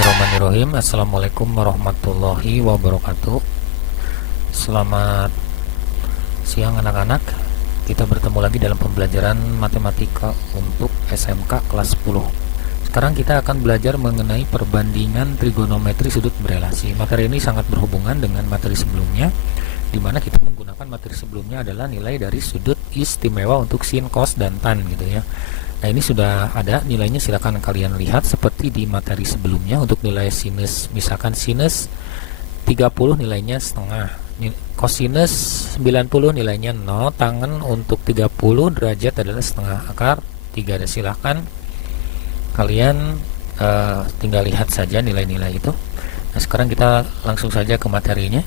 Bismillahirrahmanirrahim. Assalamualaikum warahmatullahi wabarakatuh. Selamat siang anak-anak. Kita bertemu lagi dalam pembelajaran matematika untuk SMK kelas 10. Sekarang kita akan belajar mengenai perbandingan trigonometri sudut berelasi. Materi ini sangat berhubungan dengan materi sebelumnya, di mana kita menggunakan materi sebelumnya adalah nilai dari sudut istimewa untuk sin, cos, dan tan gitu ya. Nah, ini sudah ada nilainya, silakan kalian lihat seperti di materi sebelumnya. Untuk nilai sinus, misalkan sinus 30 nilainya setengah, kosinus 90 nilainya 0, tangen untuk 30 derajat adalah setengah akar 3. Dan silahkan kalian tinggal lihat saja nilai-nilai itu. Nah, sekarang kita langsung saja ke materinya.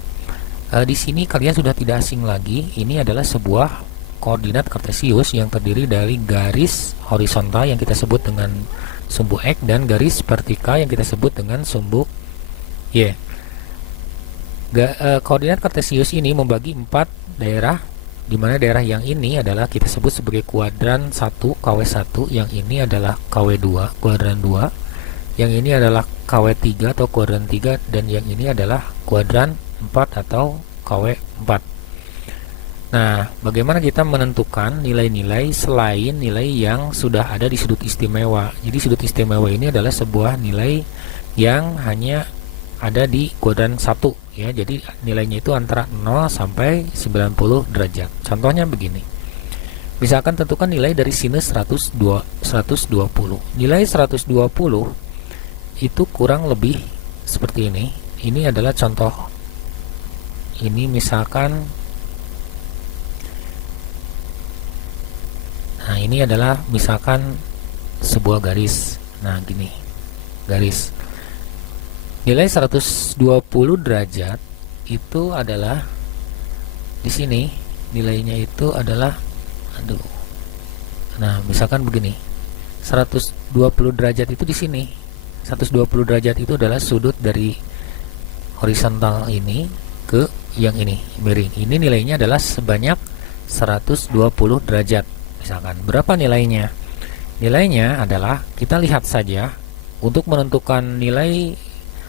Di sini kalian sudah tidak asing lagi, ini adalah sebuah koordinat kartesius yang terdiri dari garis horizontal yang kita sebut dengan sumbu X dan garis vertikal yang kita sebut dengan sumbu Y. Koordinat kartesius ini membagi 4 daerah, di mana daerah yang ini adalah kita sebut sebagai kuadran 1 KW1, yang ini adalah KW2 kuadran 2, yang ini adalah KW3 atau kuadran 3, dan yang ini adalah kuadran 4 atau KW4. Nah, bagaimana kita menentukan nilai-nilai selain nilai yang sudah ada di sudut istimewa? Jadi sudut istimewa ini adalah sebuah nilai yang hanya ada di kuadran 1 ya. Jadi nilainya itu antara 0 sampai 90 derajat. Contohnya begini. Misalkan tentukan nilai dari sinus 120. Nilai 120 itu kurang lebih seperti ini. Ini adalah contoh. Ini misalkan, nah ini adalah misalkan sebuah garis. Nah gini, garis nilai 120 derajat itu adalah di sini, nilainya itu adalah nah misalkan begini, 120 derajat itu di sini. 120 derajat itu adalah sudut dari horizontal ini ke yang ini, miring. Ini nilainya adalah sebanyak 120 derajat. Misalkan berapa nilainya? Nilainya adalah, kita lihat saja untuk menentukan nilai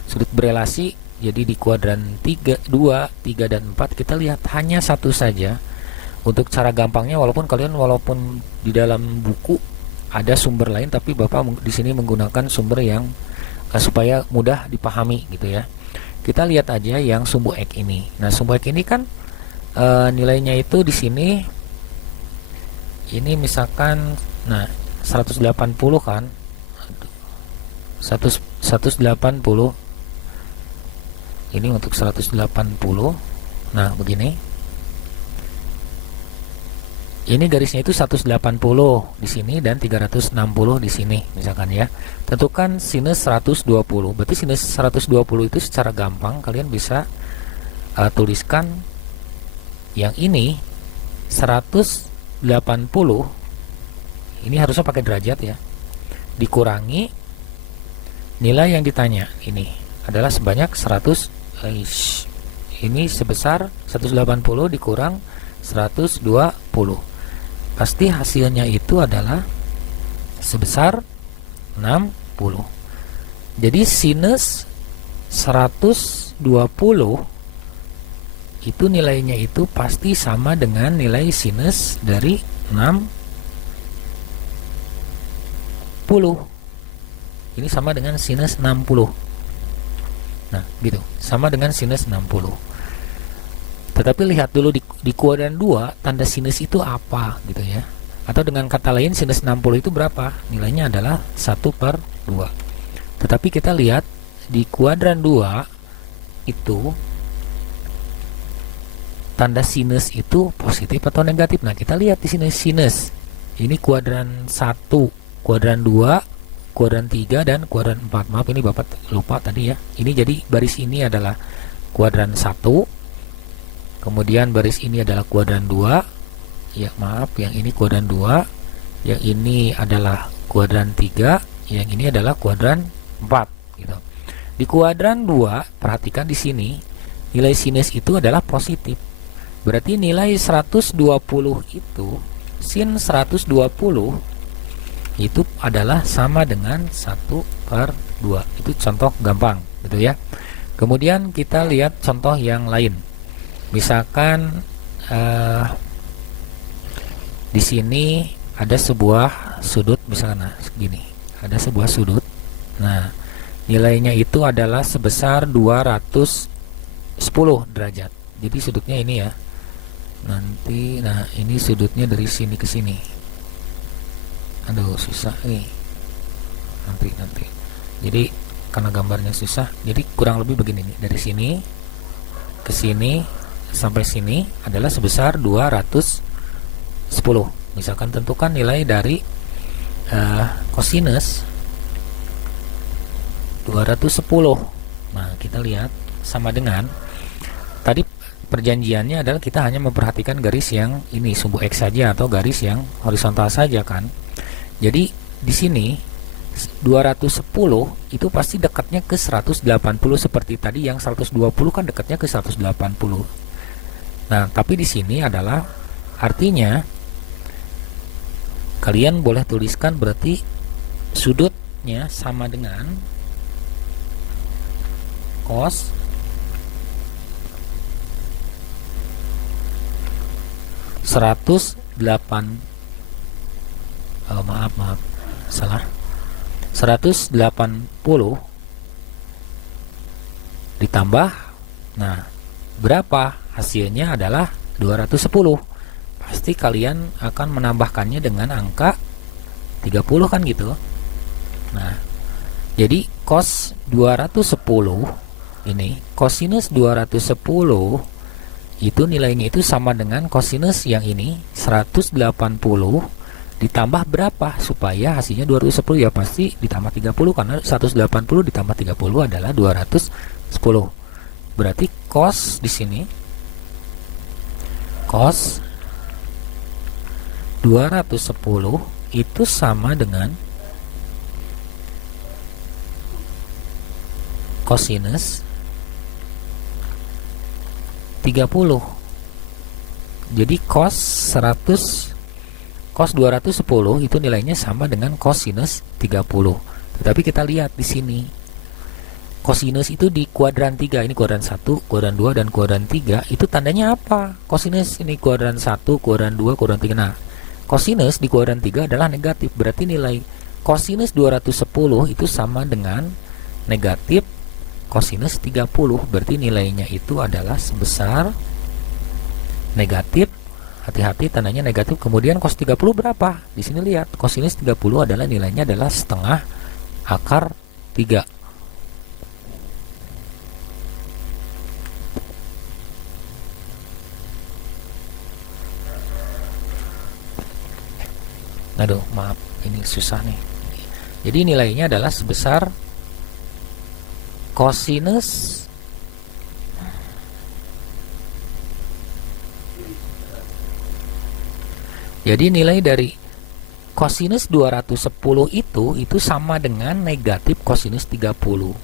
sudut berelasi. Jadi di kuadran 3, 2, 3 dan 4 kita lihat hanya satu saja. Untuk cara gampangnya, walaupun di dalam buku ada sumber lain, tapi Bapak di sini menggunakan sumber yang supaya mudah dipahami gitu ya. Kita lihat aja yang sumbu X ini. Nah, sumbu X ini kan nilainya itu di sini. Ini misalkan, nah 180 kan, 180. Ini untuk 180. Nah begini, ini garisnya itu 180 di sini dan 360 di sini misalkan ya. Tentukan sinus 120. Berarti sinus 120 itu secara gampang kalian bisa tuliskan yang ini 180, ini harusnya pakai derajat ya, dikurangi nilai yang ditanya. Ini adalah sebanyak 100, ini sebesar 180 dikurang 120, pasti hasilnya itu adalah sebesar 60. Jadi sinus 120 itu nilainya itu pasti sama dengan nilai sinus dari 60. Ini sama dengan sinus 60. Nah gitu, sama dengan sinus 60. Tetapi lihat dulu di kuadran 2 tanda sinus itu apa gitu ya. Atau dengan kata lain, sinus 60 itu berapa? Nilainya adalah 1/2. Tetapi kita lihat di kuadran 2 itu tanda sinus itu positif atau negatif. Nah, kita lihat di sini sinus. Ini kuadran 1, kuadran 2, kuadran 3 dan kuadran 4. Maaf, ini Bapak lupa tadi ya. Ini jadi baris ini adalah kuadran 1. Kemudian baris ini adalah kuadran 2. Ya, maaf, yang ini kuadran 2. Yang ini adalah kuadran 3, yang ini adalah kuadran 4 gitu. Di kuadran 2, perhatikan di sini, nilai sinus itu adalah positif. Berarti nilai 120 itu, sin 120 itu adalah sama dengan 1 per 2. Itu contoh gampang gitu ya. Kemudian kita lihat contoh yang lain. Misalkan di sini ada sebuah sudut, misalkan segini. Ada sebuah sudut. Nah, nilainya itu adalah sebesar 210 derajat. Jadi sudutnya ini ya. Nanti, nah ini sudutnya dari sini ke sini. Aduh, susah nih. Nanti. Jadi karena gambarnya susah, jadi kurang lebih begini nih. Dari sini ke sini sampai sini adalah sebesar 210. Misalkan tentukan nilai dari kosinus 210. Nah, kita lihat sama dengan tadi perjanjiannya adalah kita hanya memperhatikan garis yang ini sumbu X saja atau garis yang horizontal saja kan. Jadi di sini 210 itu pasti dekatnya ke 180 seperti tadi yang 120 kan dekatnya ke 180. Nah, tapi di sini adalah artinya kalian boleh tuliskan berarti sudutnya sama dengan cos 180 ditambah, nah berapa hasilnya adalah 210. Pasti kalian akan menambahkannya dengan angka 30 kan gitu. Nah, jadi cos 210 ini, cosinus 210 itu nilainya itu sama dengan cosinus yang ini 180 ditambah berapa supaya hasilnya 210, ya pasti ditambah 30 karena 180 ditambah 30 adalah 210. Berarti cos di sini cos 210 itu sama dengan cosinus 30. Jadi cos 210 itu nilainya sama dengan cosinus 30. Tetapi kita lihat di sini cosinus itu di kuadran 3, ini kuadran 1, kuadran 2 dan kuadran 3 itu tandanya apa? Cosinus ini kuadran 1, kuadran 2, kuadran 3. Nah, cosinus di kuadran 3 adalah negatif, berarti nilai cosinus 210 itu sama dengan negatif cosinus 30, berarti nilainya itu adalah sebesar negatif, hati-hati tandanya negatif. Kemudian cos 30 berapa? Di sini lihat, cosinus 30 adalah nilainya adalah setengah akar 3. Aduh, maaf, ini susah nih. Jadi nilainya adalah sebesar cosinus jadi nilai dari cosinus 210 itu sama dengan negatif cosinus 30.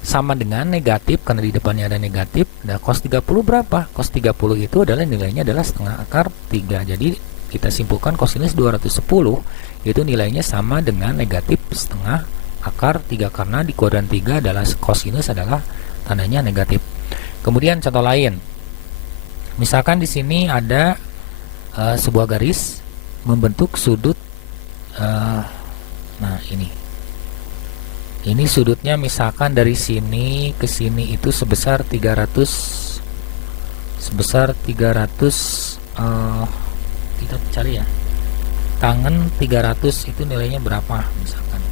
Sama dengan negatif karena di depannya ada negatif. Nah, cos 30 berapa? Cos 30 itu adalah nilainya adalah setengah akar 3. Jadi kita simpulkan cosinus 210 itu nilainya sama dengan negatif setengah akar 3 karena di kuadran 3 adalah cosinus adalah tandanya negatif. Kemudian contoh lain. Misalkan di sini ada sebuah garis membentuk sudut nah ini sudutnya misalkan dari sini ke sini itu sebesar 300 kita cari ya, tangen 300 itu nilainya berapa. Misalkan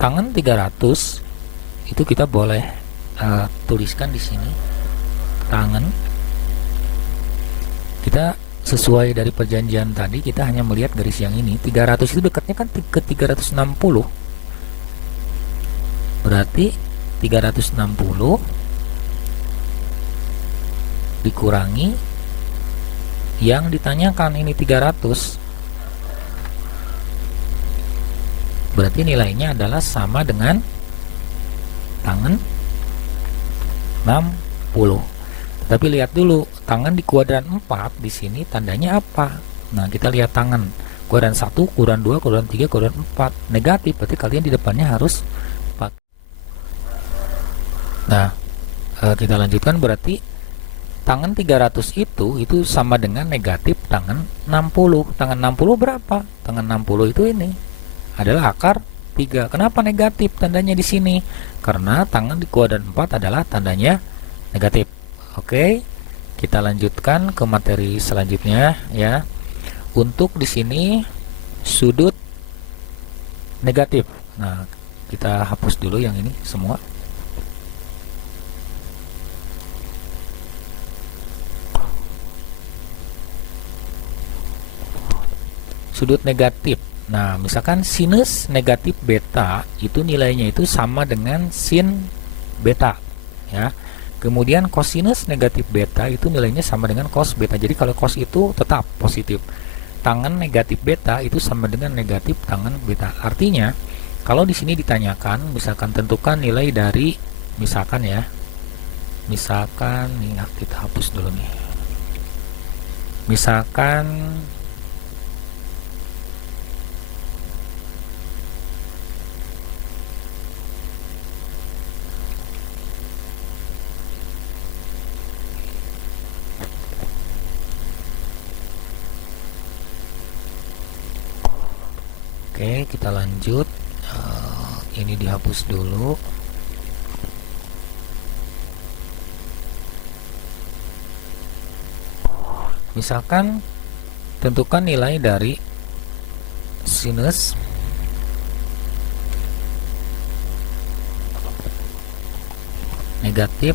tangen 300 itu kita boleh tuliskan di sini tangen. Kita sesuai dari perjanjian tadi, kita hanya melihat garis yang ini 300 itu dekatnya kan ke 360, berarti 360 dikurangi yang ditanyakan ini 300, berarti nilainya adalah sama dengan tangen 60. Tapi lihat dulu tangan di kuadran 4 di sini tandanya apa? Nah, kita lihat tangan. Kuadran 1, kuadran 2, kuadran 3, kuadran 4. Negatif, berarti kalian di depannya harus 4. Nah, kita lanjutkan, berarti tangan 300 itu sama dengan negatif tangan 60. Tangan 60 berapa? Tangan 60 itu ini adalah akar 3. Kenapa negatif tandanya di sini? Karena tangan di kuadran 4 adalah tandanya negatif. Oke, kita lanjutkan ke materi selanjutnya ya. Untuk di sini sudut negatif. Nah, kita hapus dulu yang ini semua. Sudut negatif. Nah, misalkan sinus negatif beta itu nilainya itu sama dengan sin beta ya. Kemudian kosinus negatif beta itu nilainya sama dengan cos beta. Jadi kalau cos itu tetap positif. Tangan negatif beta itu sama dengan negatif tangan beta. Artinya, kalau di sini ditanyakan, misalkan tentukan nilai dari, misalkan ya, misalkan nih kita hapus dulu nih. Misalkan oke, kita lanjut. Ini dihapus dulu. Misalkan tentukan nilai dari sinus negatif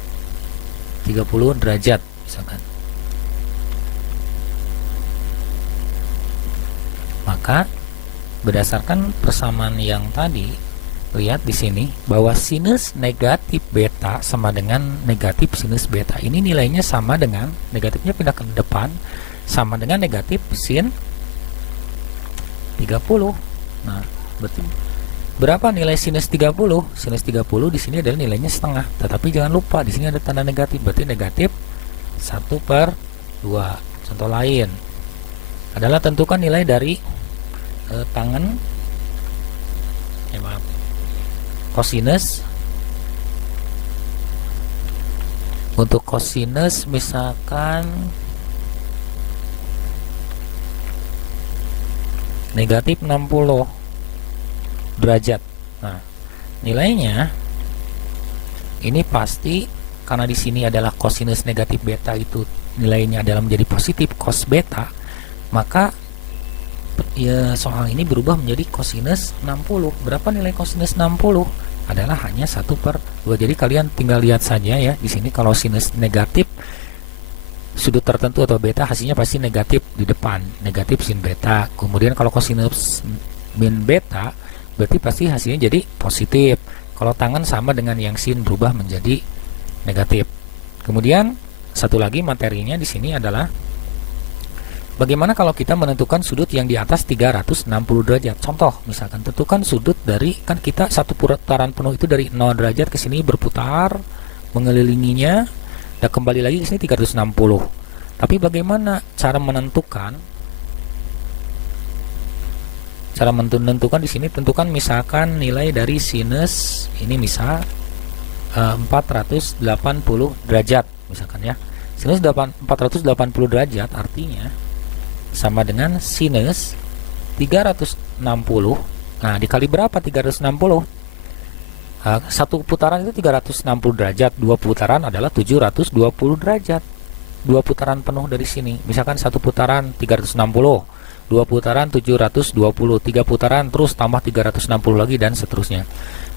30 derajat misalkan. Maka berdasarkan persamaan yang tadi, lihat di sini bahwa sinus negatif beta sama dengan negatif sinus beta. Ini nilainya sama dengan, negatifnya pindah ke depan, sama dengan negatif sin 30. Nah, berarti berapa nilai sinus 30? Sinus 30 di sini adalah nilainya setengah. Tetapi jangan lupa di sini ada tanda negatif, berarti negatif 1/2. Contoh lain adalah tentukan nilai dari tangan kosinus. Untuk kosinus misalkan negatif 60 derajat. Nah, nilainya ini pasti karena di sini adalah kosinus negatif beta itu nilainya adalah menjadi positif cos beta, maka ya soal ini berubah menjadi kosinus 60. Berapa nilai kosinus 60? Adalah hanya 1/2. Jadi kalian tinggal lihat saja ya di sini, kalau sinus negatif sudut tertentu atau beta hasilnya pasti negatif di depan, negatif sin beta. Kemudian kalau kosinus min beta berarti pasti hasilnya jadi positif. Kalau tangan sama dengan yang sin berubah menjadi negatif. Kemudian satu lagi materinya di sini adalah bagaimana kalau kita menentukan sudut yang di atas 360 derajat? Contoh, misalkan tentukan sudut dari, kan kita satu putaran penuh itu dari 0 derajat ke sini berputar mengelilinginya dan kembali lagi ke sini 360. Tapi bagaimana cara menentukan? Cara menentukan di sini tentukan misalkan nilai dari sinus ini misal 480 derajat misalkan ya. Sinus 480 derajat artinya sama dengan sinus 360. Nah, dikali berapa 360? Satu putaran itu 360 derajat, dua putaran adalah 720 derajat. Dua putaran penuh dari sini. Misalkan satu putaran 360, dua putaran 720, tiga putaran terus tambah 360 lagi dan seterusnya.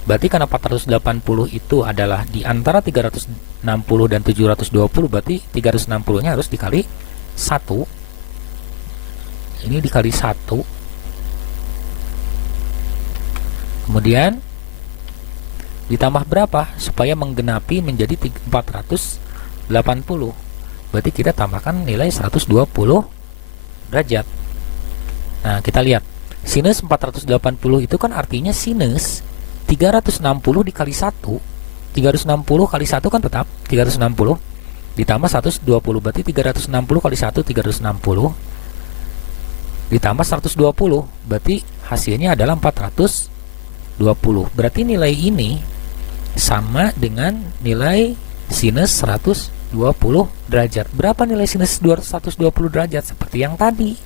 Berarti karena 480 itu adalah di antara 360 dan 720, berarti 360-nya harus dikali 1. Ini dikali 1, kemudian ditambah berapa supaya menggenapi menjadi 480. Berarti kita tambahkan nilai 120 derajat. Nah, kita lihat sinus 480 itu kan artinya sinus 360 dikali 1. 360 kali 1 kan tetap 360 ditambah 120, berarti 360 kali 1 360. ditambah 120, berarti hasilnya adalah 420. Berarti nilai ini sama dengan nilai sinus 120 derajat. Berapa nilai sinus 120 derajat? Seperti yang tadi,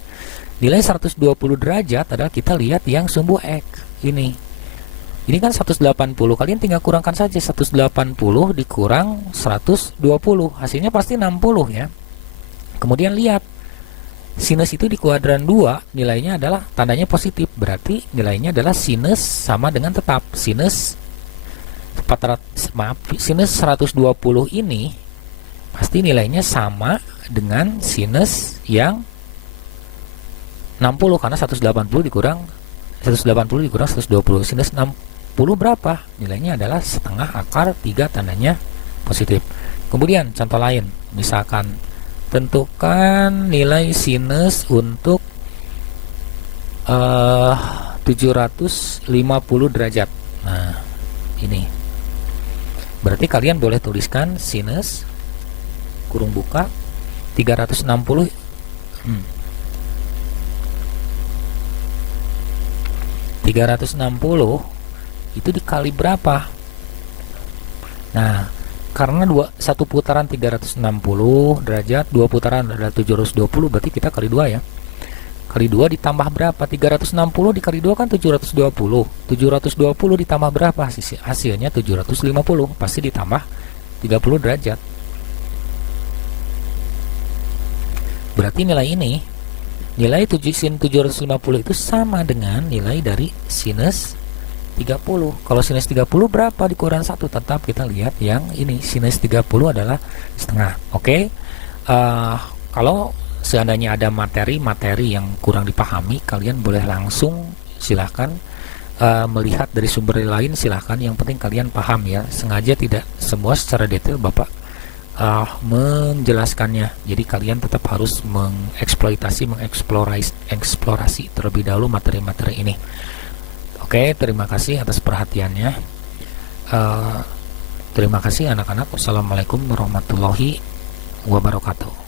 nilai 120 derajat adalah kita lihat yang sumbu X ini. Ini kan 180, kalian tinggal kurangkan saja 180 dikurang 120, hasilnya pasti 60 ya. Kemudian lihat, sinus itu di kuadran 2 nilainya adalah tandanya positif, berarti nilainya adalah sinus sama dengan tetap. Sinus 120 ini pasti nilainya sama dengan sinus yang 60, karena 180 dikurang 120. Sinus 60 berapa? Nilainya adalah setengah akar 3, tandanya positif. Kemudian contoh lain, misalkan tentukan nilai sinus untuk 750 derajat. Nah, ini berarti kalian boleh tuliskan sinus kurung buka 360 itu dikali berapa? Nah, karena satu putaran 360 derajat, 2 putaran adalah 720, berarti kita kali 2 ya. Kali 2 ditambah berapa? 360 dikali 2 kan 720. 720 ditambah berapa? Hasilnya 750. Pasti ditambah 30 derajat. Berarti nilai ini, nilai sin 750 itu sama dengan nilai dari sinus 30. Kalau sinus 30 berapa dikurang 1? Tetap kita lihat yang ini, sinus 30 adalah setengah. Oke. Kalau seandainya ada materi yang kurang dipahami, kalian boleh langsung silahkan melihat dari sumber lain, silahkan. Yang penting kalian paham ya. Sengaja tidak semua secara detail Bapak menjelaskannya. Jadi kalian tetap harus mengeksplorasi terlebih dahulu materi-materi ini. Oke, terima kasih atas perhatiannya. Terima kasih anak-anak. Wassalamualaikum warahmatullahi wabarakatuh.